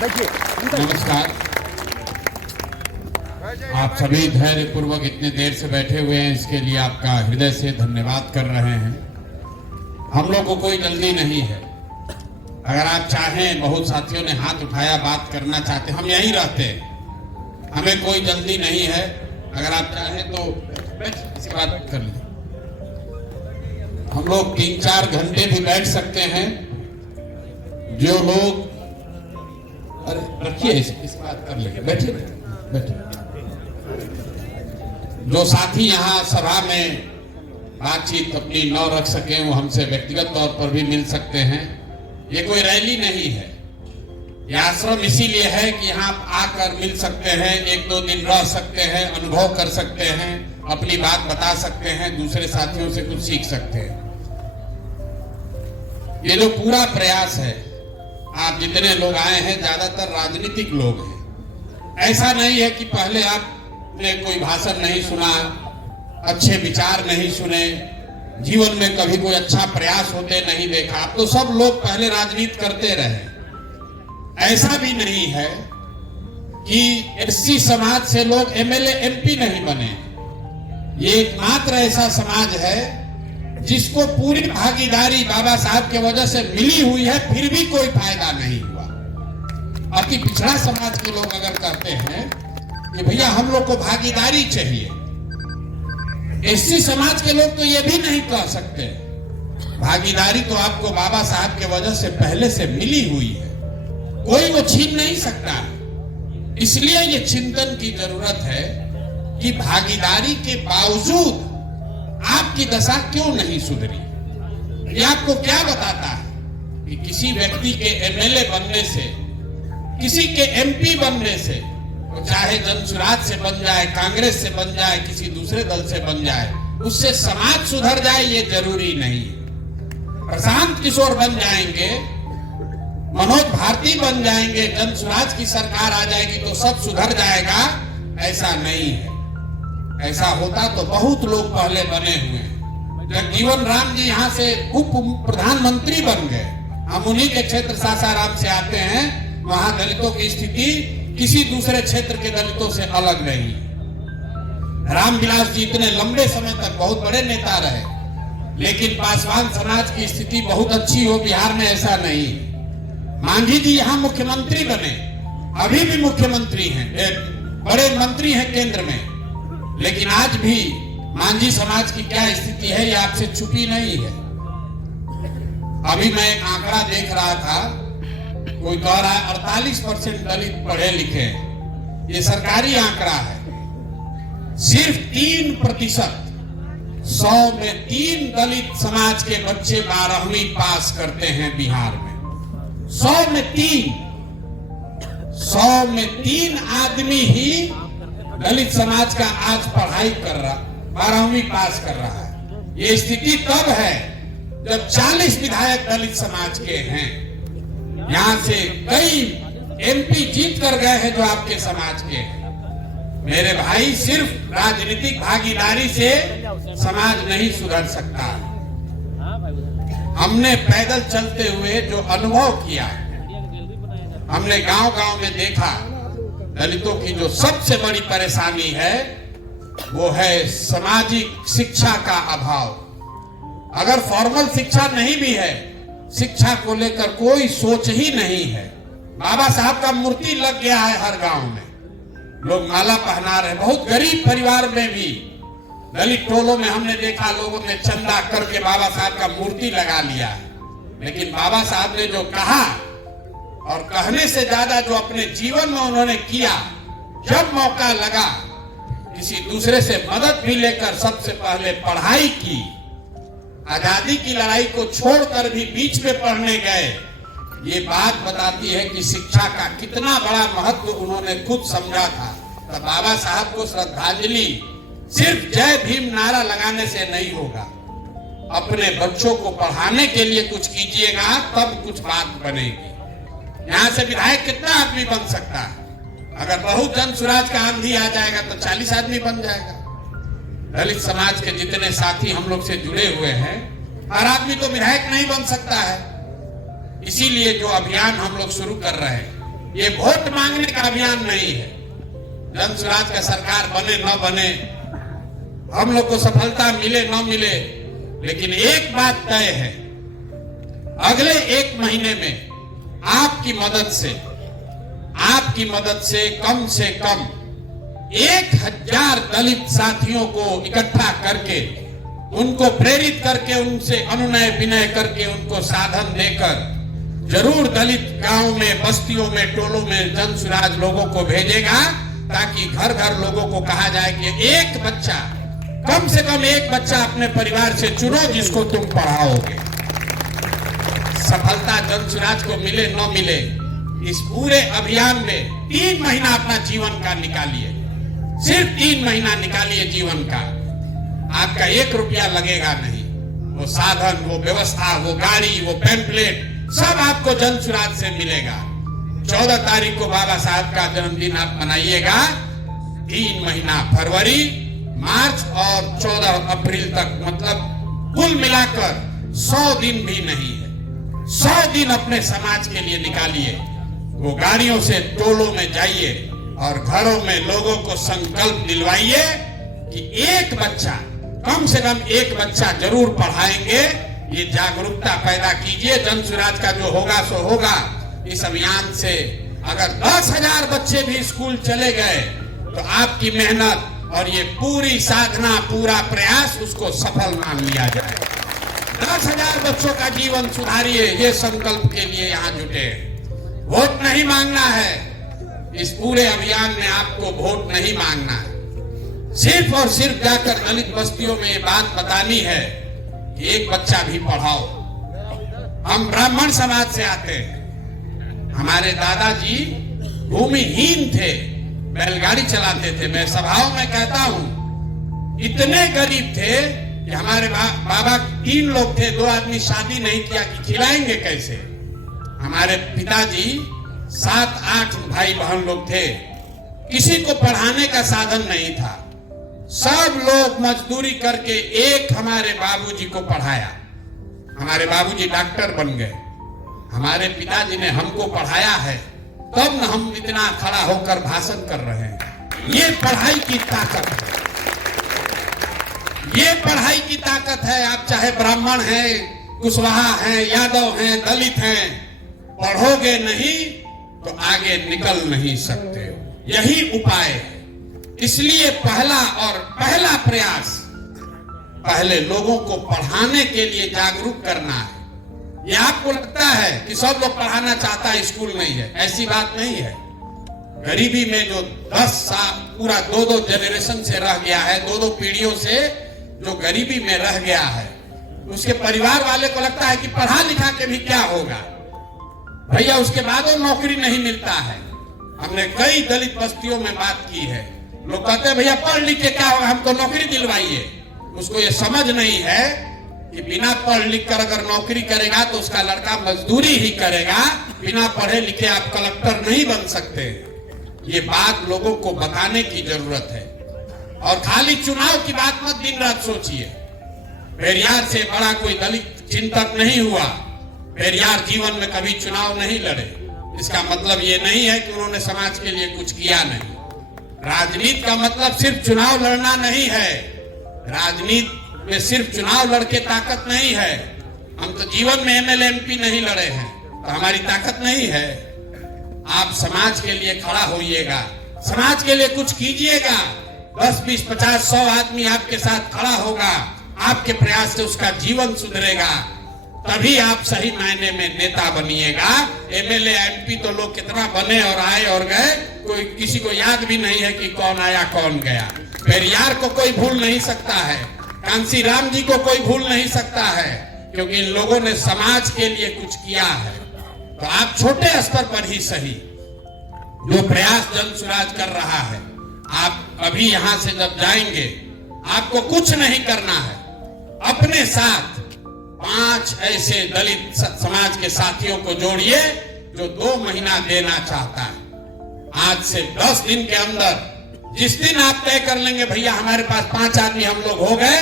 नमस्कार। आप सभी धैर्य पूर्वक इतने देर से बैठे हुए हैं, इसके लिए आपका हृदय से धन्यवाद कर रहे हैं। हम लोग को कोई जल्दी नहीं है। अगर आप चाहें, बहुत साथियों ने हाथ उठाया, बात करना चाहते, हम यहीं रहते हैं, हमें कोई जल्दी नहीं है। अगर आप चाहें तो इसी बात कर लें। हम लोग 3-4 घंटे भी बैठ सकते हैं। जो लोग, अरे रखिए इस बात कर लेंगे, बैठे बैठे। जो साथी यहाँ सभा में बातचीत अपनी न रख सके, वो हमसे व्यक्तिगत तौर पर भी मिल सकते हैं। ये कोई रैली नहीं है, ये आश्रम इसीलिए है कि यहाँ आकर मिल सकते हैं, 1-2 दिन रह सकते हैं, अनुभव कर सकते हैं, अपनी बात बता सकते हैं, दूसरे साथियों से कुछ सीख सकते हैं। ये जो पूरा प्रयास है, आप जितने लोग आए हैं ज्यादातर राजनीतिक लोग हैं। ऐसा नहीं है कि पहले आपने कोई भाषण नहीं सुना, अच्छे विचार नहीं सुने, जीवन में कभी कोई अच्छा प्रयास होते नहीं देखा। आप तो सब लोग पहले राजनीति करते रहे। ऐसा भी नहीं है कि एससी समाज से लोग एमएलए एमपी नहीं बने। ये एकमात्र ऐसा समाज है जिसको पूरी भागीदारी बाबा साहब की वजह से मिली हुई है, फिर भी कोई फायदा नहीं हुआ। अति पिछड़ा समाज के लोग अगर कहते हैं कि भैया हम लोग को भागीदारी चाहिए, एससी समाज के लोग तो ये भी नहीं कह सकते। भागीदारी तो आपको बाबा साहब के वजह से पहले से मिली हुई है, कोई वो छीन नहीं सकता। इसलिए ये चिंतन की जरूरत है कि भागीदारी के बावजूद आपकी दशा क्यों नहीं सुधरी। ये आपको क्या बताता है कि किसी व्यक्ति के एमएलए बनने से, किसी के एमपी बनने से, तो चाहे जनसुराज से बन जाए, कांग्रेस से बन जाए, किसी दूसरे दल से बन जाए, उससे समाज सुधर जाए ये जरूरी नहीं है। प्रशांत किशोर बन जाएंगे, मनोज भारती बन जाएंगे, जनसुराज की सरकार आ जाएगी तो सब सुधर जाएगा, ऐसा नहीं है। ऐसा होता तो बहुत लोग पहले बने हुए हैं। जगजीवन राम जी यहाँ से उप प्रधानमंत्री बन गए। हम उन्हीं के क्षेत्र सासाराम से आते हैं। वहां दलितों की स्थिति किसी दूसरे क्षेत्र के दलितों से अलग नहीं। रामविलास जी इतने लंबे समय तक बहुत बड़े नेता रहे, लेकिन पासवान समाज की स्थिति बहुत अच्छी हो बिहार में, ऐसा नहीं। मांझी जी यहाँ मुख्यमंत्री बने, अभी भी मुख्यमंत्री हैं, बड़े मंत्री हैं केंद्र में, लेकिन आज भी मांझी समाज की क्या स्थिति है ये आपसे छुपी नहीं है। अभी मैं एक आंकड़ा देख रहा था, कोई कह रहा है 48% दलित पढ़े लिखे। ये सरकारी आंकड़ा है। सिर्फ 3%, 100 में 3 दलित समाज के बच्चे 12वीं पास करते हैं बिहार में। 100 में 3 आदमी ही दलित समाज का आज पढ़ाई कर रहा, 12वीं पास कर रहा है। ये स्थिति तब है जब 40 विधायक दलित समाज के हैं। यहां से कई एमपी जीत कर गए हैं जो आपके समाज के हैं। मेरे भाई, सिर्फ राजनीतिक भागीदारी से समाज नहीं सुधर सकता। हमने पैदल चलते हुए जो अनुभव किया, हमने गांव-गांव में देखा, दलितों की जो सबसे बड़ी परेशानी है वो है सामाजिक शिक्षा का अभाव। अगर फॉर्मल शिक्षा नहीं भी है, शिक्षा को लेकर कोई सोच ही नहीं है। बाबा साहब का मूर्ति लग गया है हर गांव में, लोग माला पहना रहे। बहुत गरीब परिवार में भी, दलित टोलों में हमने देखा लोगों ने चंदा करके बाबा साहब का मूर्ति लगा लिया। लेकिन बाबा साहब ने जो कहा और कहने से ज्यादा जो अपने जीवन में उन्होंने किया, जब मौका लगा किसी दूसरे से मदद भी लेकर सबसे पहले पढ़ाई की। आजादी की लड़ाई को छोड़कर भी बीच में पढ़ने गए। ये बात बताती है कि शिक्षा का कितना बड़ा महत्व उन्होंने खुद समझा था। तो बाबा साहब को श्रद्धांजलि सिर्फ जय भीम नारा लगाने से नहीं होगा। अपने बच्चों को पढ़ाने के लिए कुछ कीजिएगा, तब कुछ बात बनेगी। यहाँ से विधायक कितना आदमी बन सकता है? अगर बहुत जन सुराज का आंधी आ जाएगा तो 40 आदमी बन जाएगा। दलित समाज के जितने साथी हम लोग से जुड़े हुए हैं, हर आदमी तो विधायक नहीं बन सकता है। इसीलिए जो अभियान हम लोग शुरू कर रहे हैं, ये वोट मांगने का अभियान नहीं है। जन स्वराज का सरकार बने न बने, हम लोग को सफलता मिले न मिले, लेकिन एक बात तय है, अगले 1 महीने में आपकी मदद से कम 1000 दलित साथियों को इकट्ठा करके, उनको प्रेरित करके, उनसे अनुनय विनय करके, उनको साधन देकर जरूर दलित गांव में, बस्तियों में, टोलों में जन स्वराज लोगों को भेजेगा, ताकि घर घर लोगों को कहा जाए कि एक बच्चा, कम से कम एक बच्चा अपने परिवार से चुनो जिसको तुम पढ़ाओगे। सफलता जन स्वराज को मिले न मिले, इस पूरे अभियान में 3 महीना अपना जीवन का निकालिए, सिर्फ 3 महीना निकालिए जीवन का। आपका 1 रुपया लगेगा नहीं। वो साधन, वो व्यवस्था, वो गाड़ी, वो पैम्पलेट सब आपको जन स्वराज से मिलेगा। 14 तारीख को बाबा साहब का जन्मदिन आप मनाइएगा। 3 महीना फरवरी, मार्च और 14 अप्रैल तक, मतलब कुल मिलाकर 100 दिन भी नहीं है। 100 दिन अपने समाज के लिए निकालिए। वो गाड़ियों से टोलों में जाइए और घरों में लोगों को संकल्प दिलवाइए कि एक बच्चा, कम से कम एक बच्चा जरूर पढ़ाएंगे। ये जागरूकता पैदा कीजिए। जन स्वराज का जो होगा सो होगा। इस अभियान से अगर 10,000 बच्चे भी स्कूल चले गए तो आपकी मेहनत और ये पूरी साधना, पूरा प्रयास, उसको सफल मान लिया जाए। 10,000 बच्चों का जीवन सुधारिए, ये संकल्प के लिए यहाँ जुटे। वोट नहीं मांगना है। इस पूरे अभियान में आपको वोट नहीं मांगना है। सिर्फ और सिर्फ जाकर दलित बस्तियों में ये बात बतानी है कि एक बच्चा भी पढ़ाओ। हम ब्राह्मण समाज से आते हैं। हमारे दादाजी भूमिहीन थे, बैलगाड़ी चलाते थे। मैं सभाओं में कहता हूं, इतने गरीब थे कि हमारे बाबा 3 लोग थे, 2 आदमी शादी नहीं किया कि खिलाएंगे कैसे। हमारे पिताजी 7-8 भाई बहन लोग थे। किसी को पढ़ाने का साधन नहीं था। सब लोग मजदूरी करके एक हमारे बाबूजी को पढ़ाया। हमारे बाबूजी डॉक्टर बन गए। हमारे पिताजी ने हमको पढ़ाया है, तब न हम इतना खड़ा होकर भाषण कर रहे हैं। ये पढ़ाई की ताकत है। ये पढ़ाई की ताकत है। आप चाहे ब्राह्मण हैं, कुशवाहा हैं, यादव हैं, दलित हैं, पढ़ोगे नहीं तो आगे निकल नहीं सकते। यही उपाय है। इसलिए पहला प्रयास, पहले लोगों को पढ़ाने के लिए जागरूक करना है। ये आपको लगता है कि सब लोग पढ़ाना चाहता है, स्कूल नहीं है, ऐसी बात नहीं है। गरीबी में जो 10 साल पूरा 2-2 जनरेशन से रह गया है, 2-2 पीढ़ियों से जो गरीबी में रह गया है, उसके परिवार वाले को लगता है कि पढ़ा लिखा के भी क्या होगा भैया, उसके बाद वो नौकरी नहीं मिलता है। हमने कई दलित बस्तियों में बात की है। लोग कहते हैं भैया पढ़ लिख के क्या होगा, हमको नौकरी दिलवाइए। उसको ये समझ नहीं है कि बिना पढ़ लिख कर अगर नौकरी करेगा तो उसका लड़का मजदूरी ही करेगा। बिना पढ़े लिखे आप कलेक्टर नहीं बन सकते। ये बात लोगों को बताने की जरूरत है। और खाली चुनाव की बात मत दिन रात सोचिए। पेरियार से बड़ा कोई दलित चिंतक नहीं हुआ। पेरियार जीवन में कभी चुनाव नहीं लड़े। इसका मतलब ये नहीं है कि उन्होंने समाज के लिए कुछ किया नहीं। राजनीति का मतलब सिर्फ चुनाव लड़ना नहीं है। राजनीति में सिर्फ चुनाव लड़के ताकत नहीं है। हम तो जीवन में एमएलए एमपी नहीं लड़े हैं, तो हमारी ताकत नहीं है। आप समाज के लिए खड़ा होइएगा, समाज के लिए कुछ कीजिएगा। 10, 20, 50, 100 आदमी आपके साथ खड़ा होगा। आपके प्रयास से उसका जीवन सुधरेगा। तभी आप सही मायने में नेता बनिएगा। एमएलए एमपी तो लोग कितना बने और आए और गए, कोई किसी को याद भी नहीं है कि कौन आया कौन गया। पेरियार को कोई भूल नहीं सकता है, कांसी राम जी को कोई भूल नहीं सकता है, क्योंकि इन लोगों ने समाज के लिए कुछ किया है। तो आप छोटे स्तर पर ही सही जो प्रयास जन स्वराज कर रहा है, आप अभी यहां से जब जाएंगे आपको कुछ नहीं करना है। अपने साथ 5 ऐसे दलित समाज के साथियों को जोड़िए जो 2 महीना देना चाहता है। आज से 10 दिन के अंदर जिस दिन आप तय कर लेंगे भैया हमारे पास 5 आदमी हम लोग हो गए,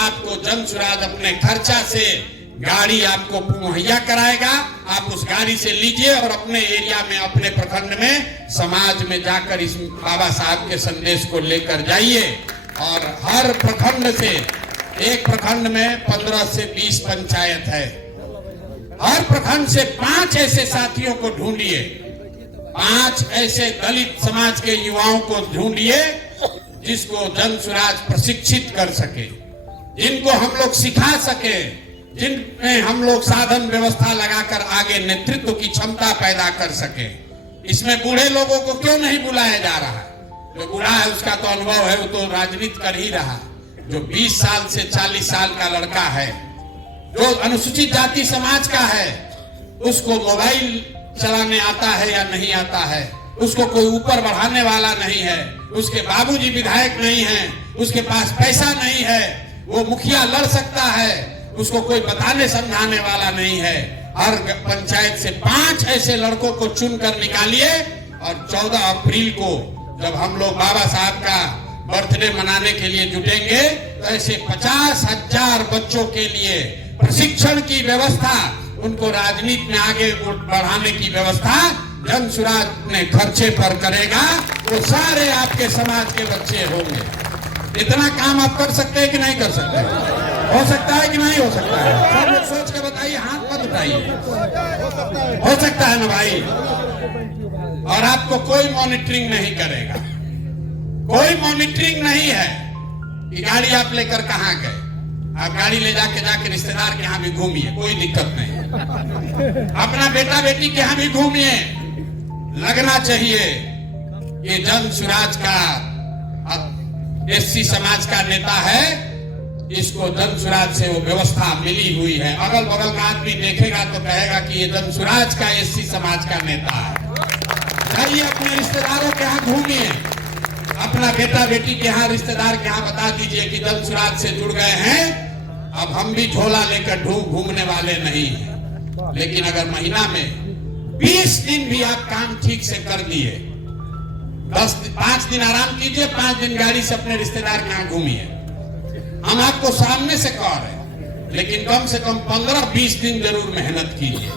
आपको जन स्वराज अपने खर्चा से गाड़ी आपको मुहैया कराएगा, आप उस गाड़ी से लीजिए और अपने एरिया में, अपने प्रखंड में, समाज में जाकर इस बाबा साहब के संदेश को लेकर जाइए। और हर प्रखंड से, एक प्रखंड में 15 से 20 पंचायत है, हर प्रखंड से 5 ऐसे साथियों को ढूंढिए, 5 ऐसे दलित समाज के युवाओं को ढूंढिए जिसको जन स्वराज प्रशिक्षित कर सके, जिनको हम लोग सिखा सके, जिनमें हम लोग साधन व्यवस्था लगाकर आगे नेतृत्व की क्षमता पैदा कर सके। इसमें बूढ़े लोगों को क्यों नहीं बुलाया जा रहा है? जो बूढ़ा है उसका तो अनुभव है, वो तो राजनीति कर ही रहा। जो 20 साल से 40 साल का लड़का है, जो अनुसूचित जाति समाज का है, उसको मोबाइल चलाने आता है या नहीं आता है, उसको कोई ऊपर बढ़ाने वाला नहीं है, उसके बाबूजी विधायक नहीं है, उसके पास पैसा नहीं है, वो मुखिया लड़ सकता है, उसको कोई बताने समझाने वाला नहीं है। हर पंचायत से 5 ऐसे लड़कों को चुनकर निकालिए और 14 अप्रैल को जब हम लोग बाबा साहब का बर्थडे मनाने के लिए जुटेंगे तो ऐसे 50,000 बच्चों के लिए प्रशिक्षण की व्यवस्था, उनको राजनीति में आगे बढ़ाने की व्यवस्था जन स्वराज ने खर्चे पर करेगा। वो सारे आपके समाज के बच्चे होंगे। इतना काम आप कर सकते हैं कि नहीं कर सकते? हो सकता है कि नहीं हो सकता है? सब लोग सोच के बताइए, हाथ मत उठाइए। हो सकता है ना भाई? और आपको कोई मॉनिटरिंग नहीं करेगा, कोई मॉनिटरिंग नहीं है कि गाड़ी आप लेकर कहां गए। आप गाड़ी ले जाके रिश्तेदार के यहाँ भी घूमिए, कोई दिक्कत नहीं। अपना बेटा बेटी के यहाँ भी घूमिए। लगना चाहिए ये जन स्वराज का एससी समाज का नेता है, इसको जन स्वराज से वो व्यवस्था मिली हुई है। अगल बगल का आदमी देखेगा तो कहेगा कि ये जन स्वराज का एससी समाज का नेता है। जाइए अपने रिश्तेदारों के यहाँ घूमिए, अपना बेटा बेटी के यहाँ, रिश्तेदार के यहाँ बता दीजिए कि जन स्वराज से जुड़ गए हैं, अब हम भी झोला लेकर घूमने वाले नहीं हैं। लेकिन अगर महीना में 20 दिन भी आप काम ठीक से कर दिए, 5 दिन आराम कीजिए, 5 दिन गाड़ी से अपने रिश्तेदार के यहाँ घूमिए। हम आपको सामने से कह रहे हैं, लेकिन कम से कम 15-20 दिन जरूर मेहनत कीजिए,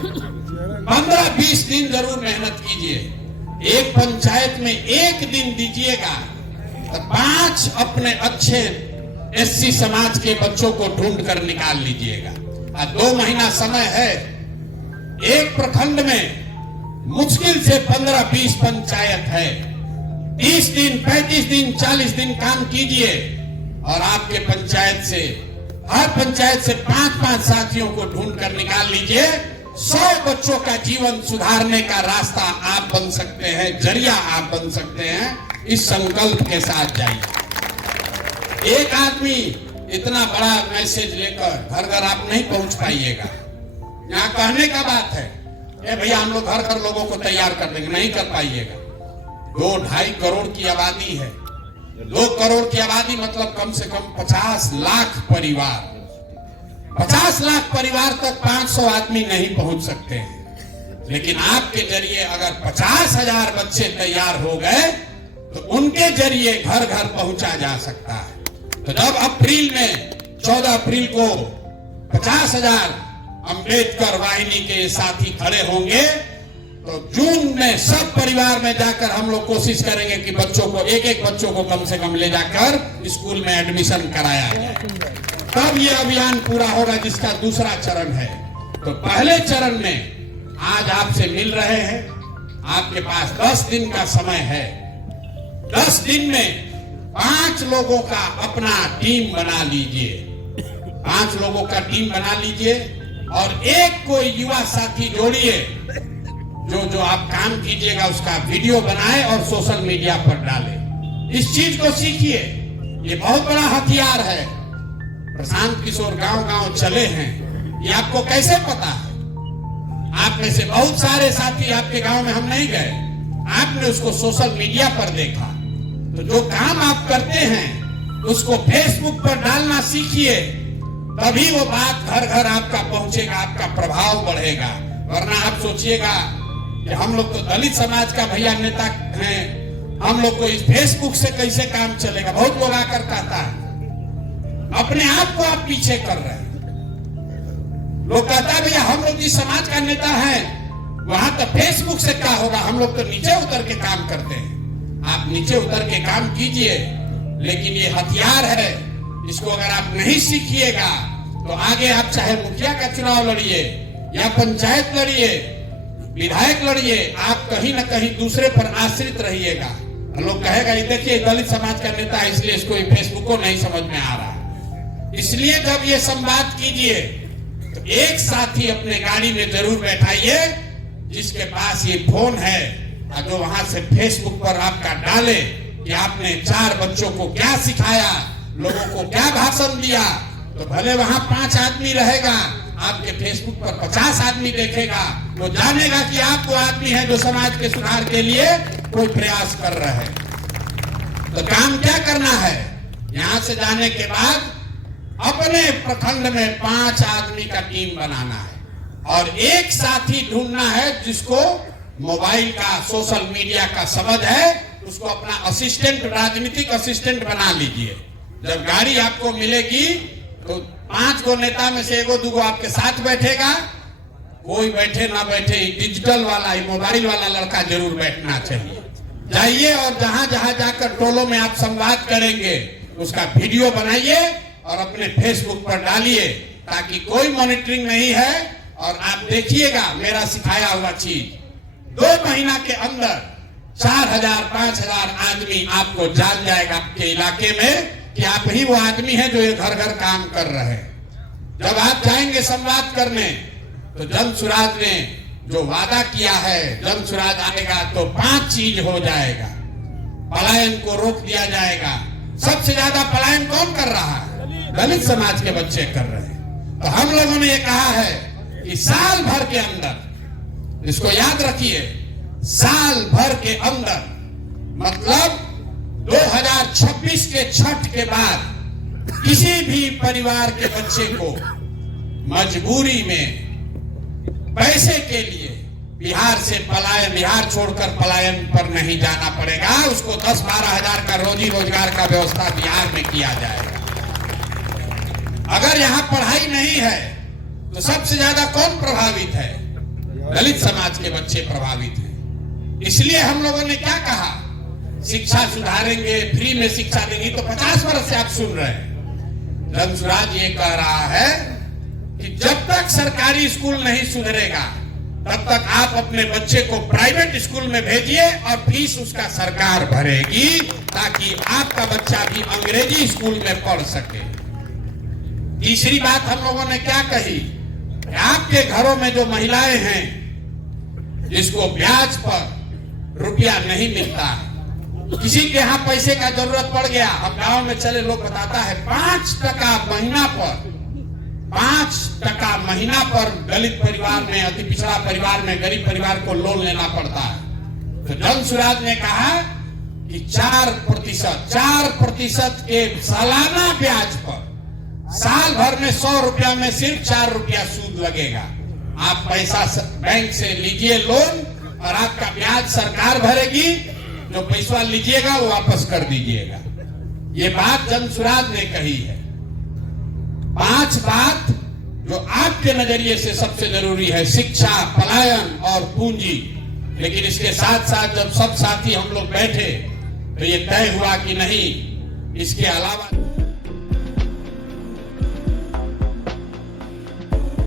15-20 दिन जरूर मेहनत कीजिए। एक पंचायत में 1 दिन दीजिएगा तो 5 अपने अच्छे एससी समाज के बच्चों को ढूंढ कर निकाल लीजिएगा। 2 महीना समय है। एक प्रखंड में मुश्किल से 15-20 पंचायत है। 30 दिन, 35 दिन, 40 दिन काम कीजिए और आपके पंचायत से, हर पंचायत से 5-5 साथियों को ढूंढ कर निकाल लीजिए। 100 बच्चों का जीवन सुधारने का रास्ता आप बन सकते हैं, जरिया आप बन सकते हैं। इस संकल्प के साथ जाइए। एक आदमी इतना बड़ा मैसेज लेकर घर घर आप नहीं पहुंच पाइएगा। यहाँ कहने का बात है कि भैया हम लोग घर लोगों को तैयार कर देंगे, नहीं कर पाइएगा। 2-2.5 करोड़ की आबादी है। 2 करोड़ की आबादी मतलब कम से कम 50 लाख परिवार। 50 लाख परिवार तक 500 आदमी नहीं पहुंच सकते हैं। लेकिन आपके जरिए अगर 50,000 बच्चे तैयार हो गए तो उनके जरिए घर घर पहुंचा जा सकता है। तो जब अप्रैल में 14 अप्रैल को 50,000 अंबेडकर वाहिनी के साथी खड़े होंगे तो जून में सब परिवार में जाकर हम लोग कोशिश करेंगे कि बच्चों को, एक बच्चों को कम से कम ले जाकर स्कूल में एडमिशन कराया जाए। तब ये अभियान पूरा होगा, जिसका दूसरा चरण है। तो पहले चरण में आज आपसे मिल रहे हैं, आपके पास 10 दिन का समय है। 10 दिन में 5 लोगों का अपना टीम बना लीजिए, 5 लोगों का टीम बना लीजिए और एक कोई युवा साथी जोड़िए जो आप काम कीजिएगा उसका वीडियो बनाए और सोशल मीडिया पर डाले। इस चीज को सीखिए, ये बहुत बड़ा हथियार है। प्रशांत किशोर गांव-गांव चले हैं, ये आपको कैसे पता है? आप में से बहुत सारे साथी आपके गांव में हम नहीं गए, आपने उसको सोशल मीडिया पर देखा। तो जो काम आप करते हैं उसको फेसबुक पर डालना सीखिए, तभी वो बात घर घर आपका पहुंचेगा, आपका प्रभाव बढ़ेगा। वरना आप सोचिएगा कि हम लोग तो दलित समाज का भैया नेता हैं, हम लोग को इस फेसबुक से कैसे काम चलेगा। बहुत लोग आकर कहता है, अपने आप को आप पीछे कर रहे हैं। लोग कहता है भैया हम लोग जिस समाज का नेता है वहां तो फेसबुक से क्या होगा, हम लोग तो नीचे उतर के काम करते हैं। आप नीचे उतर के काम कीजिए, लेकिन ये हथियार है, इसको अगर आप नहीं सीखिएगा तो आगे आप चाहे मुखिया का चुनाव लड़िए या पंचायत लड़िए, विधायक लड़िए, आप कहीं ना कहीं दूसरे पर आश्रित रहिएगा। लोग कहेगा ये देखिए दलित समाज का नेता है इसलिए इसको फेसबुक को नहीं समझ में आ रहा। इसलिए जब ये संवाद कीजिए तो एक साथी अपने गाड़ी में जरूर बैठाइए जिसके पास ये फोन है और जो वहां से फेसबुक पर आपका डाले कि आपने 4 बच्चों को क्या सिखाया, लोगों को क्या भाषण दिया, तो भले वहां 5 आदमी रहेगा, आपके फेसबुक पर 50 आदमी देखेगा, वो जानेगा कि आप वो आदमी है जो समाज के सुधार के लिए कोई प्रयास कर रहे हैं। तो काम क्या करना है, यहां से जाने के बाद अपने प्रखंड में 5 आदमी का टीम बनाना है और एक साथी ढूंढना है जिसको मोबाइल का, सोशल मीडिया का समझ है, उसको अपना असिस्टेंट, राजनीतिक असिस्टेंट बना लीजिए। जब गाड़ी आपको मिलेगी तो 5 गो नेता में से 1 2 आपके साथ बैठेगा, कोई बैठे ना बैठे डिजिटल वाला, मोबाइल वाला लड़का जरूर बैठना चाहिए। जाइए और जहां जहां जाकर टोलों में आप संवाद करेंगे उसका वीडियो बनाइए और अपने फेसबुक पर डालिए, ताकि कोई मॉनिटरिंग नहीं है। और आप देखिएगा मेरा सिखाया हुआ चीज 2 महीना के अंदर 4000 5000 आदमी आपको जान जाएगा आपके इलाके में कि आप ही वो आदमी हैं जो ये घर घर काम कर रहे हैं। जब आप जाएंगे संवाद करने तो जन सुराज ने जो वादा किया है, जन सुराज आएगा तो 5 चीज हो जाएगा। पलायन को रोक दिया जाएगा। सबसे ज्यादा पलायन कौन कर रहा है? दलित समाज के बच्चे कर रहे हैं। तो हम लोगों ने ये कहा है कि साल भर के अंदर, इसको याद रखिए, साल भर के अंदर मतलब 2026 के छठ के बाद किसी भी परिवार के बच्चे को मजबूरी में पैसे के लिए बिहार से पलायन, बिहार छोड़कर पलायन पर नहीं जाना पड़ेगा। उसको 10-12 हजार का रोजी रोजगार का व्यवस्था बिहार में किया जाएगा। अगर यहाँ पढ़ाई नहीं है तो सबसे ज्यादा कौन प्रभावित है? दलित समाज के बच्चे प्रभावित हैं। इसलिए हम लोगों ने क्या कहा, शिक्षा सुधारेंगे, फ्री में शिक्षा देंगे। तो 50 वर्ष से आप सुन रहे हैं। जन सुराज ये कह रहा है कि जब तक सरकारी स्कूल नहीं सुधरेगा तब तक आप अपने बच्चे को प्राइवेट स्कूल में भेजिए और फीस उसका सरकार भरेगी, ताकि आपका बच्चा भी अंग्रेजी स्कूल में पढ़ सके। तीसरी बात हम लोगों ने क्या कही, आपके घरों में जो महिलाएं हैं जिसको ब्याज पर रुपया नहीं मिलता है, किसी के यहाँ पैसे का जरूरत पड़ गया, हम गांव में चले लोग बताता है 5 टका महीना पर, 5 टका महीना पर दलित परिवार में, अति पिछड़ा परिवार में, गरीब परिवार को लोन लेना पड़ता है। तो जन सुराज ने कहा कि 4% के सालाना ब्याज पर साल भर में 100 रुपया में सिर्फ 4 रुपया सूद लगेगा। आप पैसा बैंक से लीजिए लोन और आपका ब्याज सरकार भरेगी, जो पैसा लीजिएगा वो वापस कर दीजिएगा। ये बात जन सुराज ने कही है। 5 बात जो आपके नजरिए से सबसे जरूरी है, शिक्षा, पलायन और पूंजी। लेकिन इसके साथ साथ जब सब साथी हम लोग बैठे तो ये तय हुआ कि नहीं, इसके अलावा